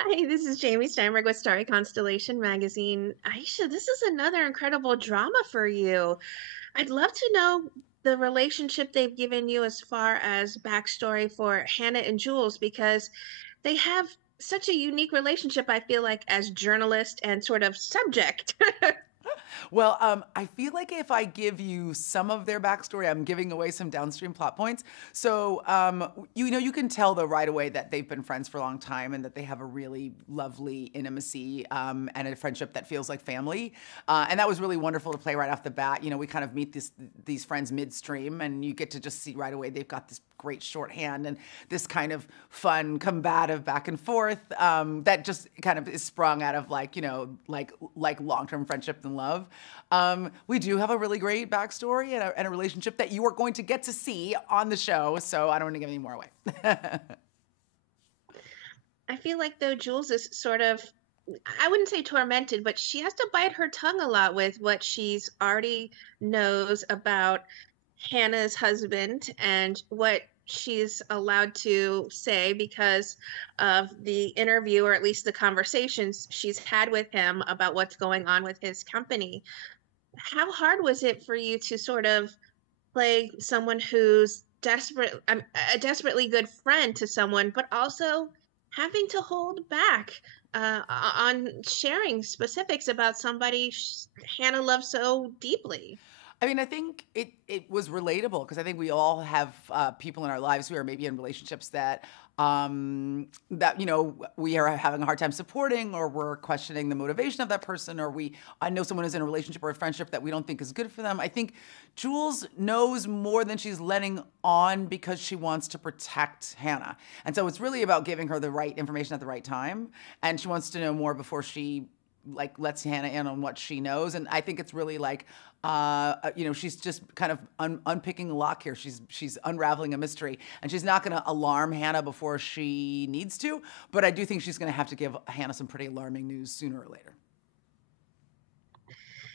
Hi, this is Jamie Steinberg with Starry Constellation Magazine. Aisha, this is another incredible drama for you. I'd love to know the relationship they've given you as far as backstory for Hannah and Jules, because they have such a unique relationship, I feel like, as journalist and sort of subject. Well, I feel like if I give you some of their backstory, I'm giving away some downstream plot points. So, you can tell though right away that they've been friends for a long time and that they have a really lovely intimacy and a friendship that feels like family. And that was really wonderful to play right off the bat. We kind of meet these friends midstream, and you get to just see right away they've got this great shorthand and this kind of fun, combative back and forth that just kind of is sprung out of like long-term friendship and love. We do have a really great backstory and a relationship that you are going to get to see on the show, so I don't want to give any more away. I feel like though Jules is sort of, I wouldn't say tormented, but she has to bite her tongue a lot with what she's already knows about Hannah's husband and what she's allowed to say because of the interview, or at least the conversations she's had with him about what's going on with his company. How hard was it for you to sort of play someone who's a desperately good friend to someone, but also having to hold back on sharing specifics about somebody Hannah loves so deeply? I mean, I think it was relatable because I think we all have people in our lives who are maybe in relationships that we are having a hard time supporting, or we're questioning the motivation of that person, or I know someone who's in a relationship or a friendship that we don't think is good for them. I think Jules knows more than she's letting on because she wants to protect Hannah, and so it's really about giving her the right information at the right time, and she wants to know more before she lets Hannah in on what she knows. And I think it's really she's just kind of unpicking a lock here. She's unraveling a mystery, and she's not going to alarm Hannah before she needs to. But I do think she's going to have to give Hannah some pretty alarming news sooner or later.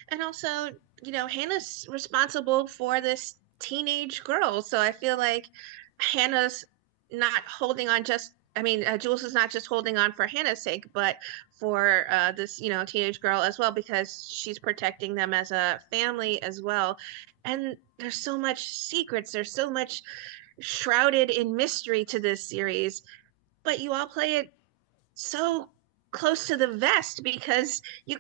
And also, Hannah's responsible for this teenage girl. So I feel like Hannah's not holding on Jules is not just holding on for Hannah's sake, but for this, teenage girl as well, because she's protecting them as a family as well. And there's so much secrets, there's so much shrouded in mystery to this series, but you all play it so close to the vest because you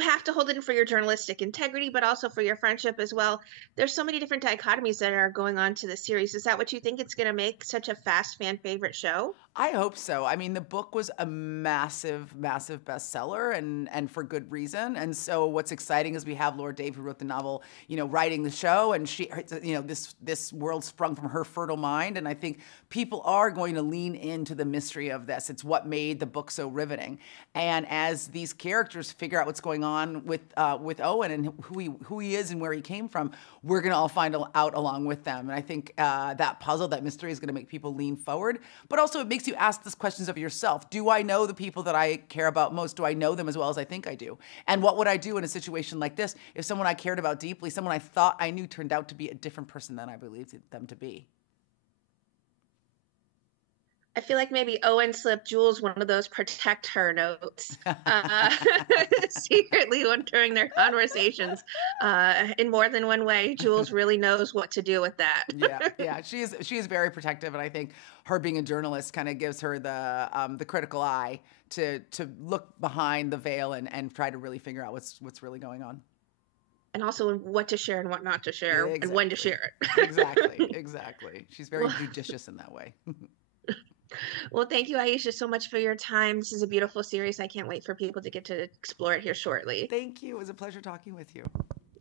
have to hold it in for your journalistic integrity, but also for your friendship as well. There's so many different dichotomies that are going on to the series. Is that what you think it's going to make such a fast fan favorite show? I hope so. I mean, the book was a massive, massive bestseller, and for good reason. And so, what's exciting is we have Laura Dave, who wrote the novel, writing the show, and this world sprung from her fertile mind. And I think people are going to lean into the mystery of this. It's what made the book so riveting. And as these characters figure out what's going on with Owen and who he is and where he came from, we're going to all find out along with them. And I think that puzzle, that mystery, is going to make people lean forward. But also, it makes you ask these questions of yourself. Do I know the people that I care about most? Do I know them as well as I think I do? And what would I do in a situation like this if someone I cared about deeply, someone I thought I knew, turned out to be a different person than I believed them to be? I feel like maybe Owen slipped Jules one of those protect her notes secretly during their conversations in more than one way. Jules really knows what to do with that. Yeah, she is very protective, and I think her being a journalist kind of gives her the critical eye to look behind the veil and try to really figure out what's really going on. And also what to share and what not to share, and when to share Exactly, it. exactly. She's very judicious in that way. Well, thank you, Aisha, so much for your time. This is a beautiful series. I can't wait for people to get to explore it here shortly. Thank you. It was a pleasure talking with you.